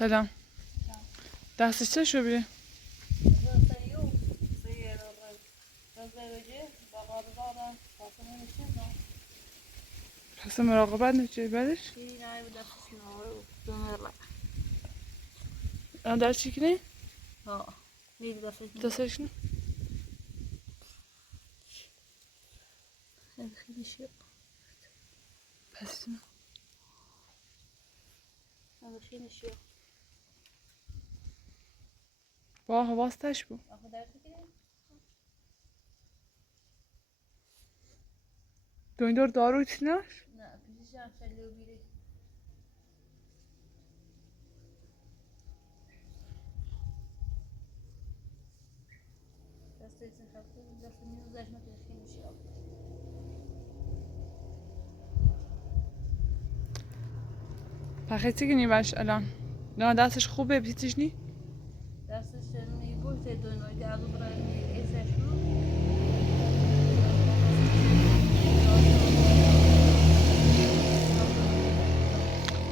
سلام. دستش چه شو بیه؟ پس مراقبت نچه بعدش؟ آن در چی کنی؟ دستش نه؟ پس نه؟ با حواستش بود. دور دارو چناش؟ نه پیشش هم شلیو بیره دست ایسن خفته دست نیوزش نکنه خیلی شیاب پخیتی کنی باش الان. نه دستش خوبه بیتیش نی؟ دستش نیگوش ته دونو که اگه برای ایسش رو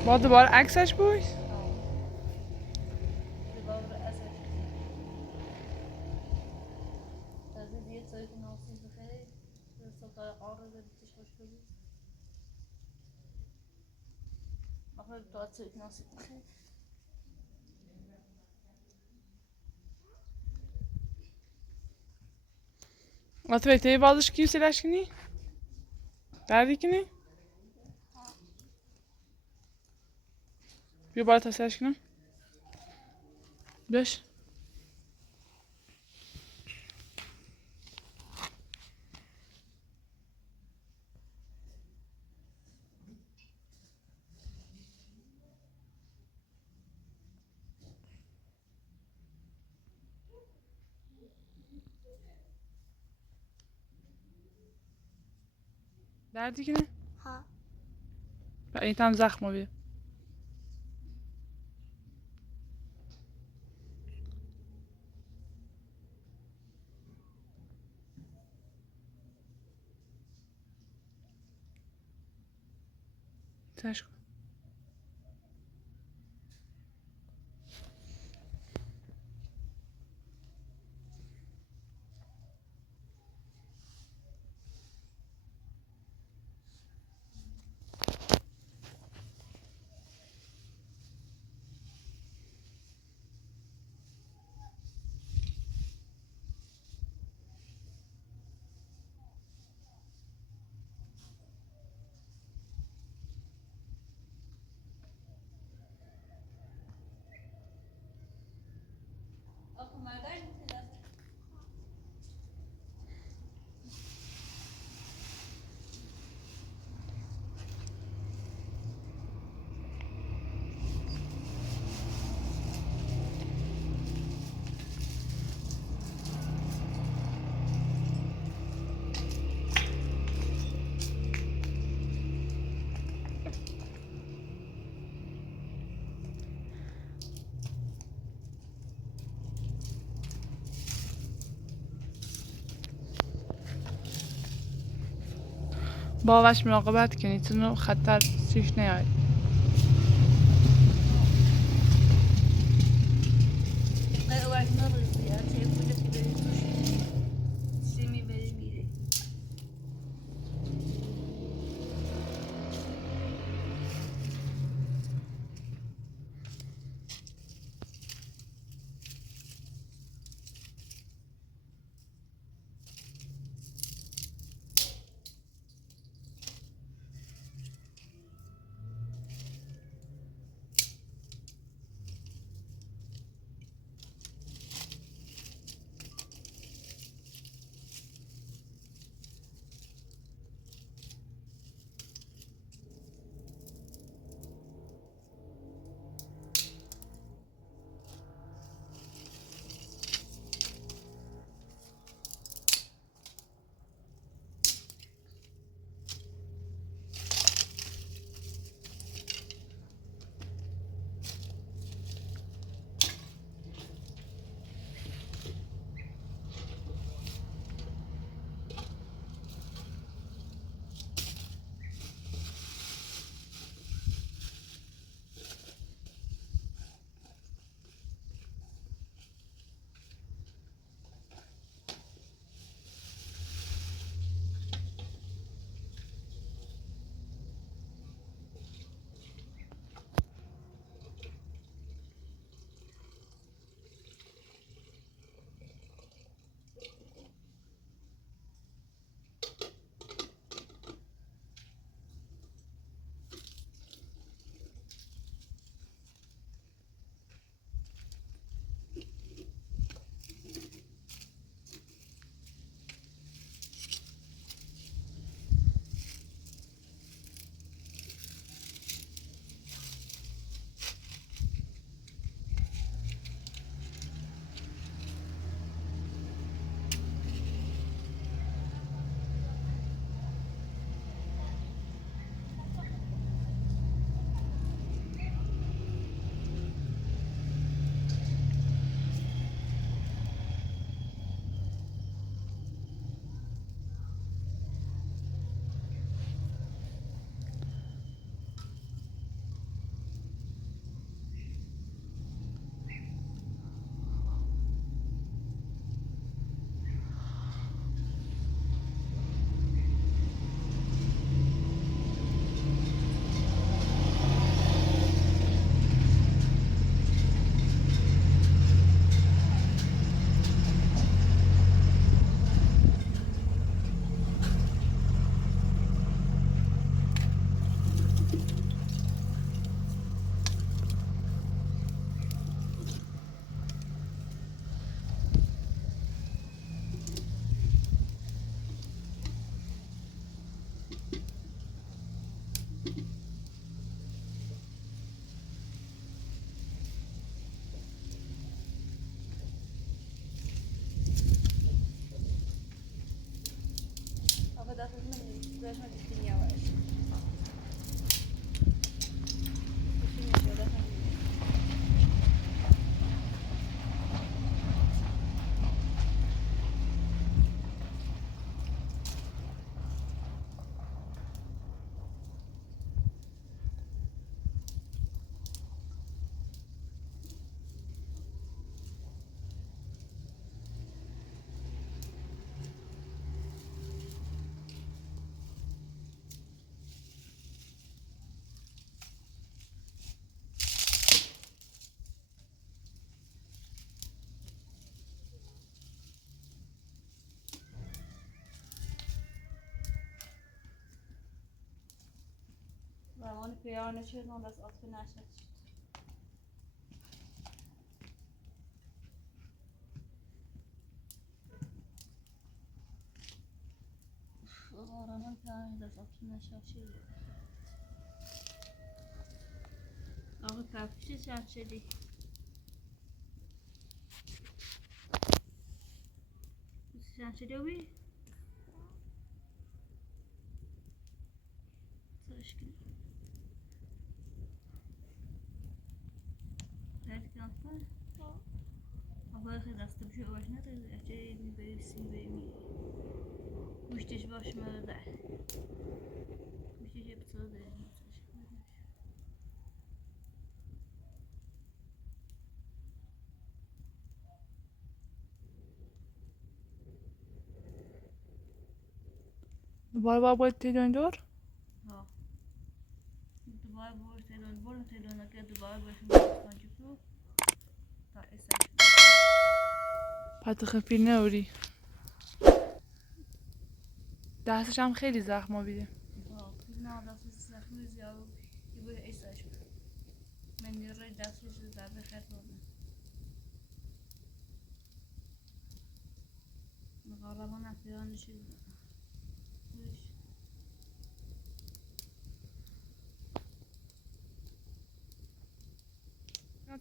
با دوباره عکسش بود؟ دوباره ازش تازه دیگه سایت ناسی بخیر صدای قاره بیتش خوش بگید مخلوق تا سایت ناسی بخیر Atveitēji bazı kimseleşkini? Derdikini? Bir barata seçkini? Beş. Derdikini? ها Ben iyi tam zahma bir. Seçkin. اخو مردای باوش مراقبت کنی تو خطر سیش نیاید. اواش نرزی یا چه بوده که بری توش سیمی بری میره Onu piyano çırpma bas atı naşat. Oranın piyano da atı naşat şey. Ağır kapışı şarşeli. Şarşeli mi? Saçkın. Nerede kaldı? Ama خلاص بشو واشنا تجي بيسي بيمي مش تشبه شمال ده مش تجي بتصدق Dubai باید تیلون دور؟ ها دبي بور تلون که دبي باش نجيبه تا اساس پت خفیل نوری دستش هم خیلی زخم بیده ها نه دستش زخمی زیاد یه اساس من یه دستش ضربه خورد غالبا نفیان چیز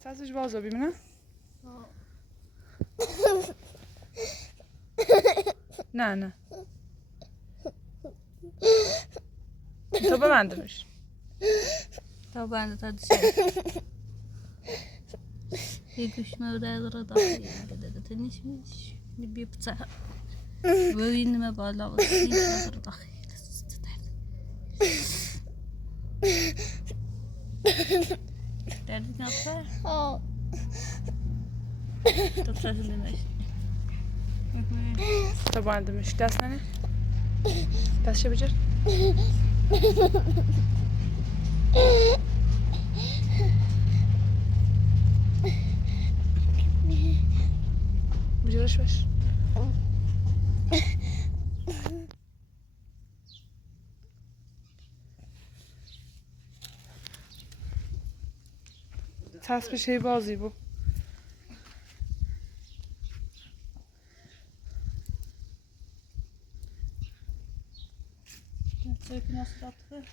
دستش بازو ببینم نه نه تو ببندمش تا بنده تا دشه یکیش مورد را داخلی داده تنیش بیبته وین ما بالا و سیج را داخلی دردی نفر تو ترازی نمیش تو ببندمش دست ننه دستشو بجر بجرش باش چسب şey بازی bu. Sökün nasıl attı?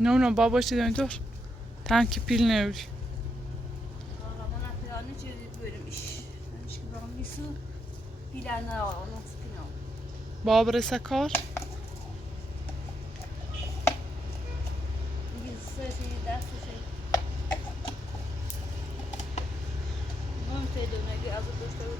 نه باباش dönüyor. Tanki pilne öyle. Kahraman atlarını çevirip bölmüş. Ben şu bambisu planı onun sıkıntı. Baba resa kar. İngilizce şeyi ders şey. Bunun tedavine göre azı gösteriyor.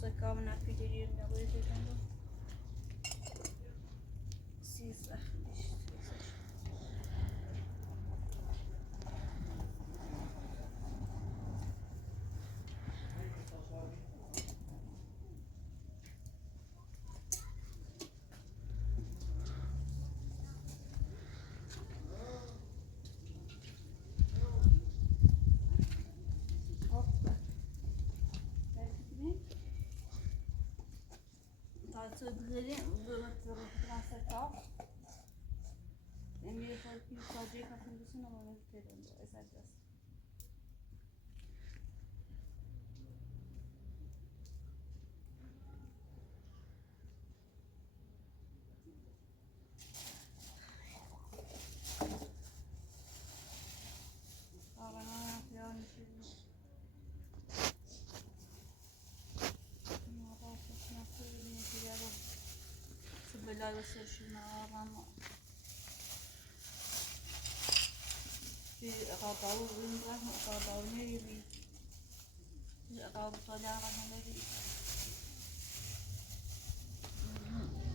Să cam n-ar fi de rim, dar voi să tândă. Sisa. Să găsim, să să cau. Îmi e foarte foarte ca să nu mă mai vedem, exact asta. Belal să și n-am في غابة وينغاه غابة ونيبي غابة طلعة هنالي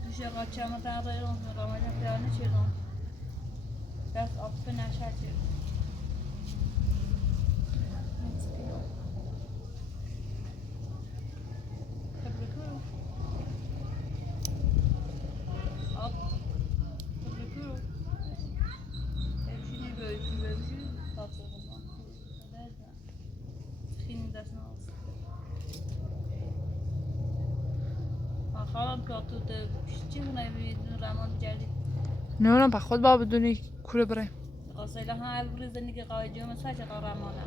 تشغل كم تعرضون في رمضان في أنا شيلون بس أطفنا شاتي خالم که تو چی نمی‌بینی رمان جدید نه با خود بابا بدونی کوره بره اصلا ها ابرز زندگی قاعدی مثلا چه قهرمانه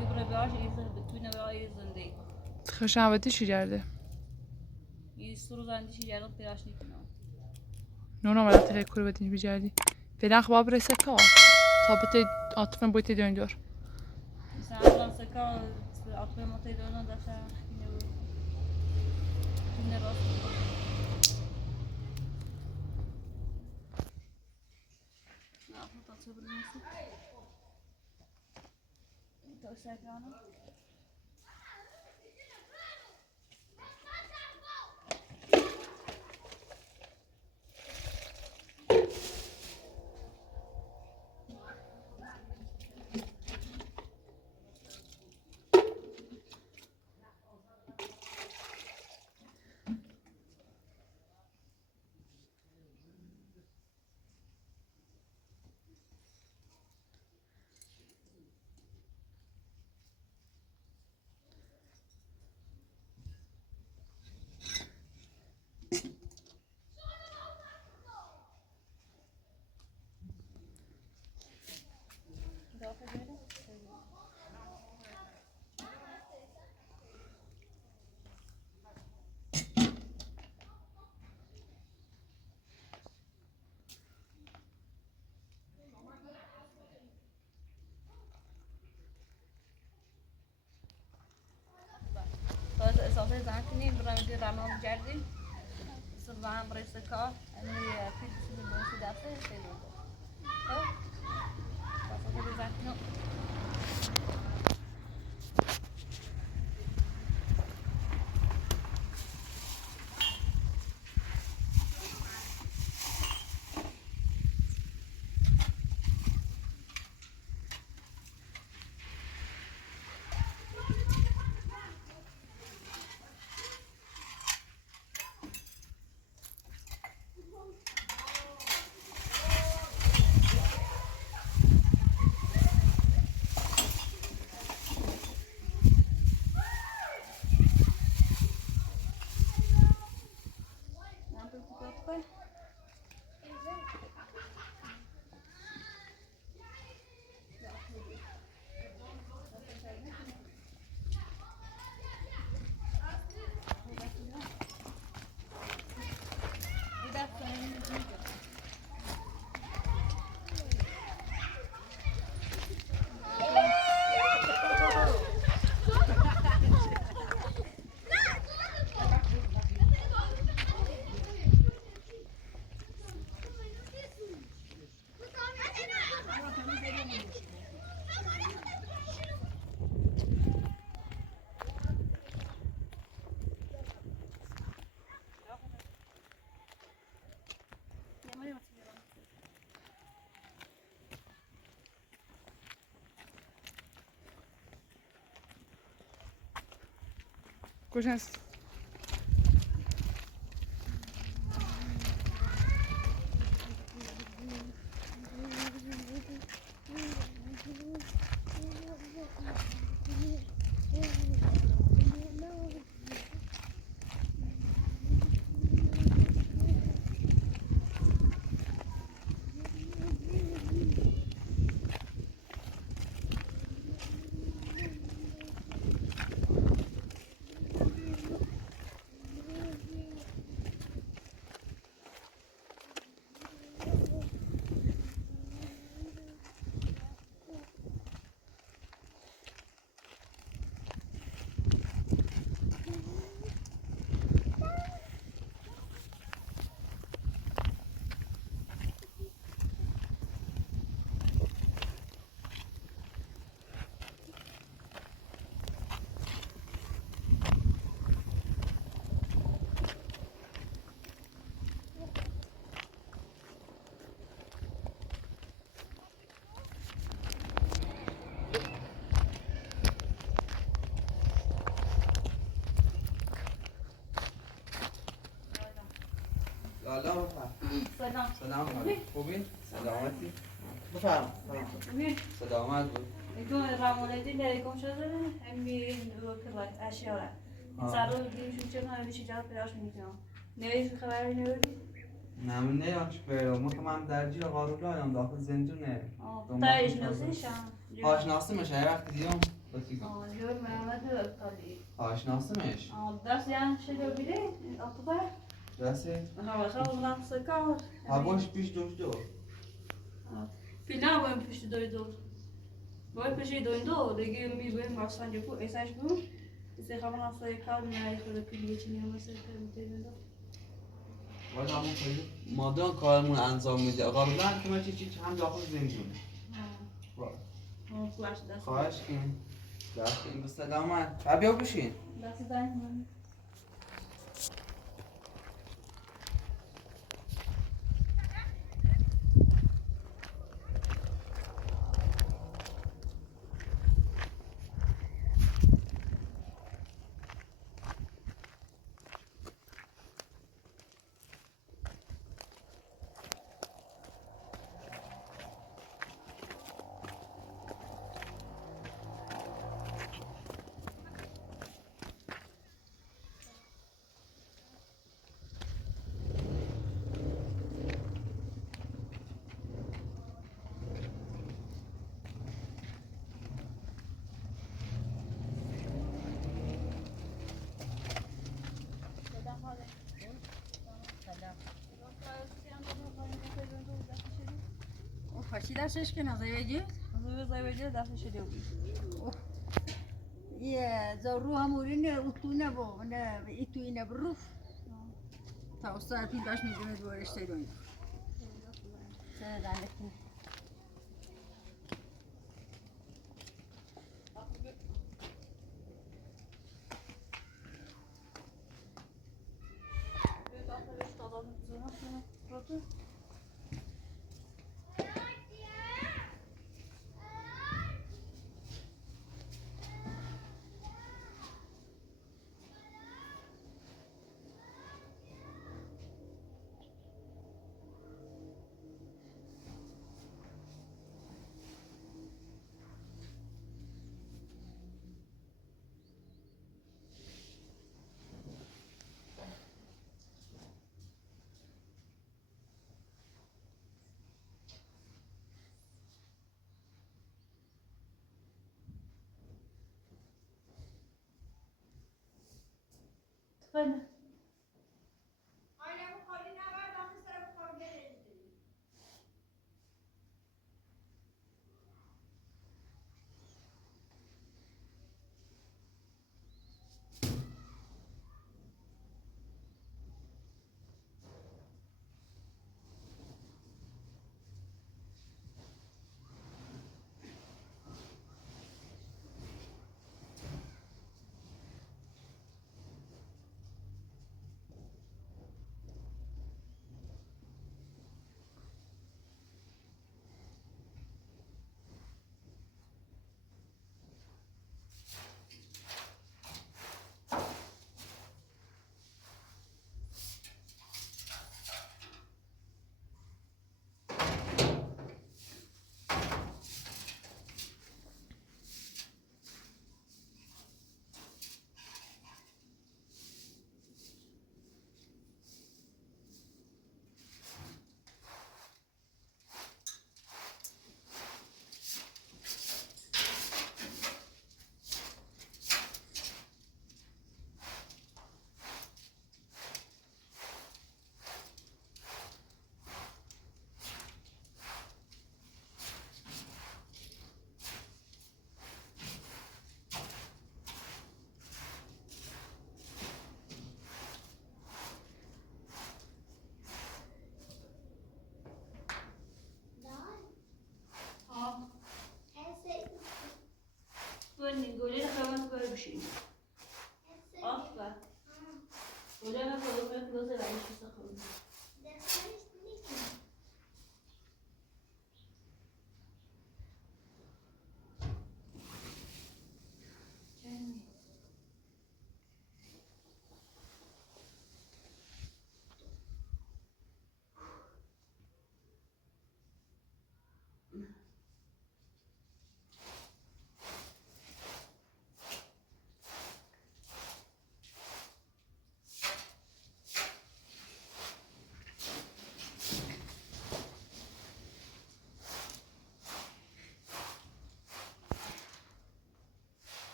ببره بیاش ایزن بتونه برای زندگی خشمتی چی کرده این سر زندگی چی کرده پیراش نکنم نه ولی تلای کوره بدونی بجردی فعلا خب بابا رسه کار ثابت عاطفه بویت dönüyor مثلا سکا عاطفه ماتی دونه داشته نه راست اساسا زنی برای رمان جدید سوام برای کار امی فیلم سوم دسته سیلو. اساسا زنی کجاست؟ لالا بفرم. سلام. سلام علیکم. خوبی؟ سلامتی؟ بفرم. سلامت بود. تو رامونتی نریکم شده همی کلات اشیاء. سالو دیشون چه کنم چی جواب پیداش میکنم. نویش خبری نویدی؟ نه من نیاش برم. ما که من در جیل قارولا هم داخل زندونه. تایش نوشیشم. آشناسمش یه وقت دیدم. بسیگم. جور محمد کالی. آشناسمش. دست یان شده بیده آتوبر. دستی؟ خواهم رفت سکار. هواش پیش دوش دو. پینا بایم پیش دوی دو. باید پیش دوی دو دیگه می بایم واسه جو ایساش بود. ایسا خواهم رفت سکار نه خود پیلی چی میام سکار میتونم دو. ولی همون خیلی مادران کارمون انجام میده. قارولا هم که من چی هم داخل زندونه. خواهش کن. دست این به سلامت. بیا بشین. دست دایم من. Faci dastش که نزایجی؟ زایوجه دست شده بود. یه زارو همونی اتونه با نه ایتو اینه بروف. تا استاد پی باش میدونه دورش تیرون. سه دانه. Fajne.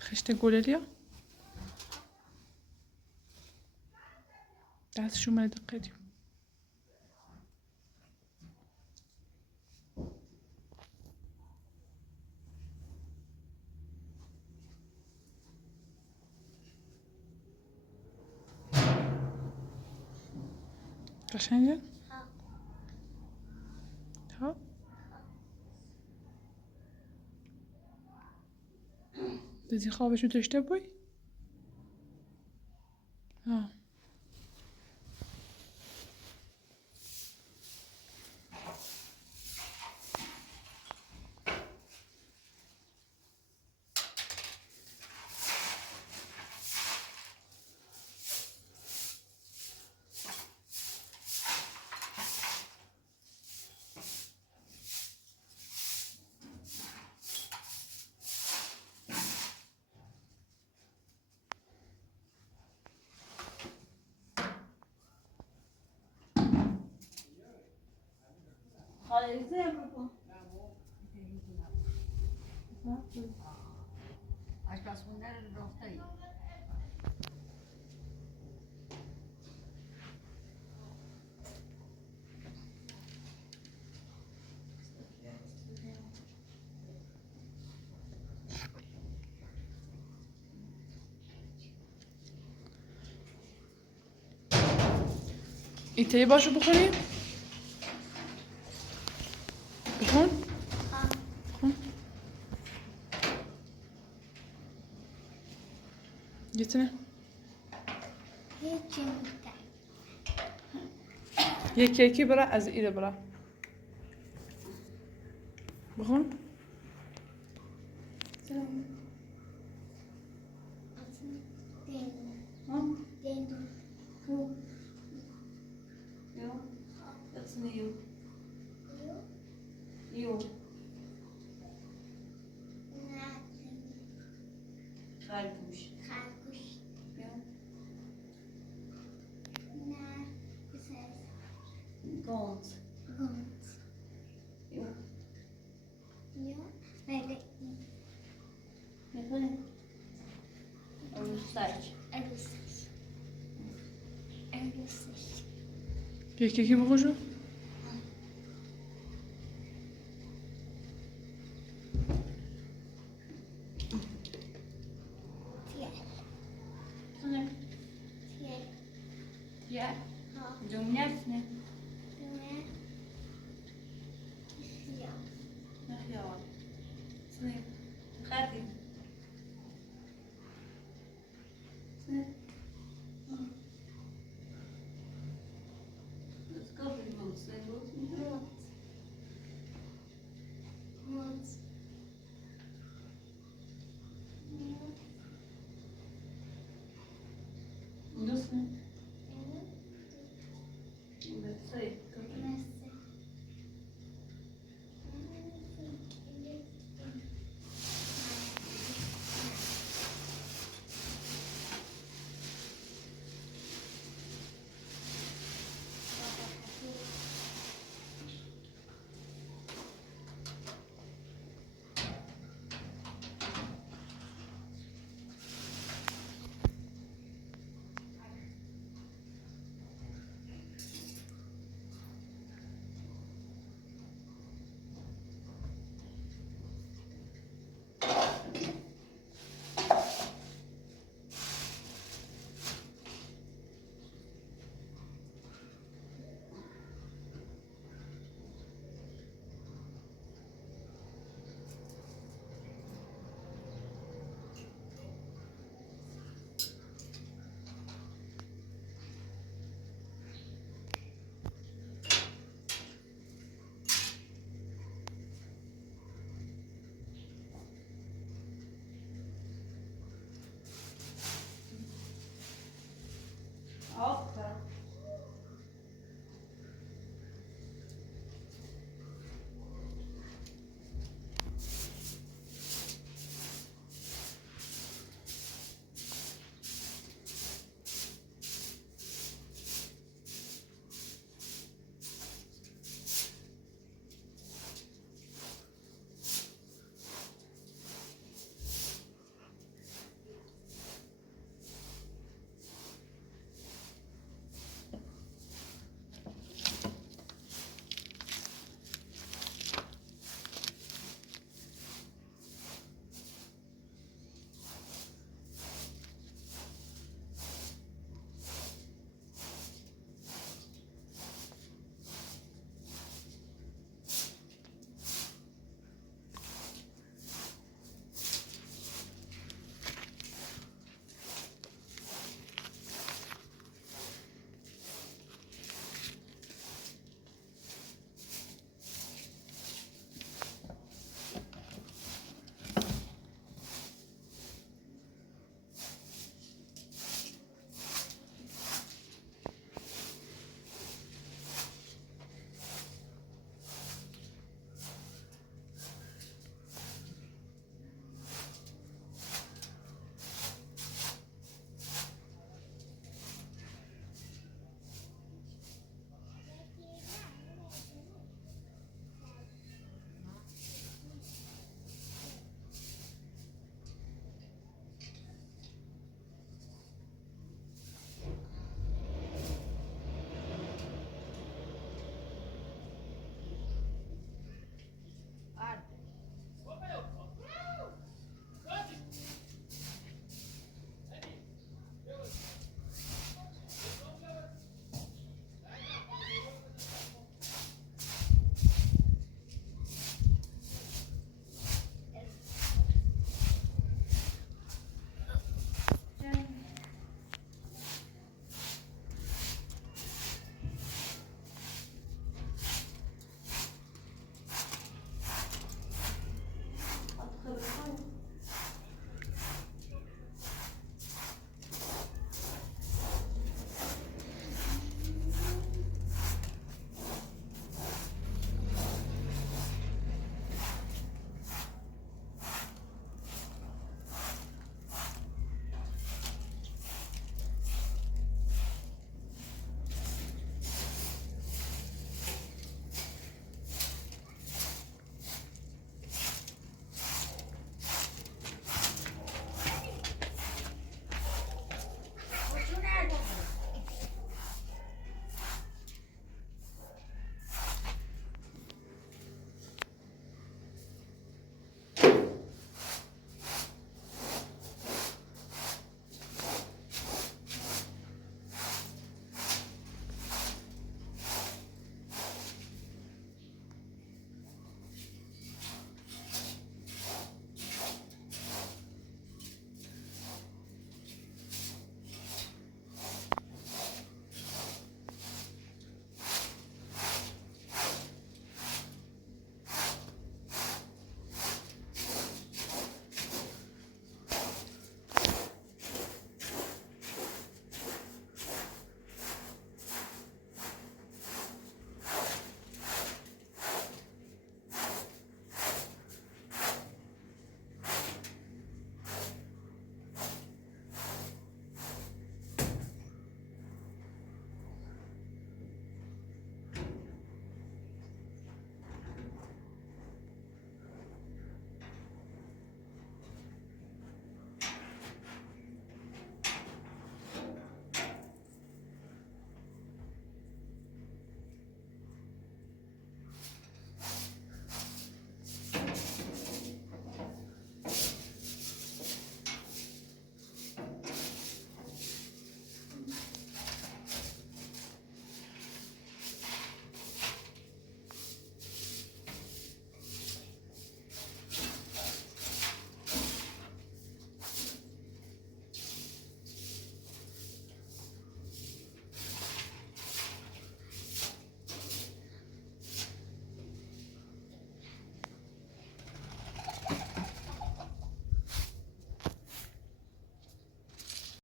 خشت گلالیا دستشو من دقیقه دیم قشنگه؟ ها دیدی خوابشو داشته بای؟ ها آشپزخونه رو رفته ایتایی باشو بخوریم؟ بخون؟ بخون گیتنه یکی یکی برا از ایره برا بخون Ja, dat is nieuw. Nieuw. Kruidkoes. Ja. Gant. Ja. یکی یکی بخورشو Ja. Dumjasne. Ja. Snip. Gaat ie. Snip. Let's go for the moon. Snip. Let's see.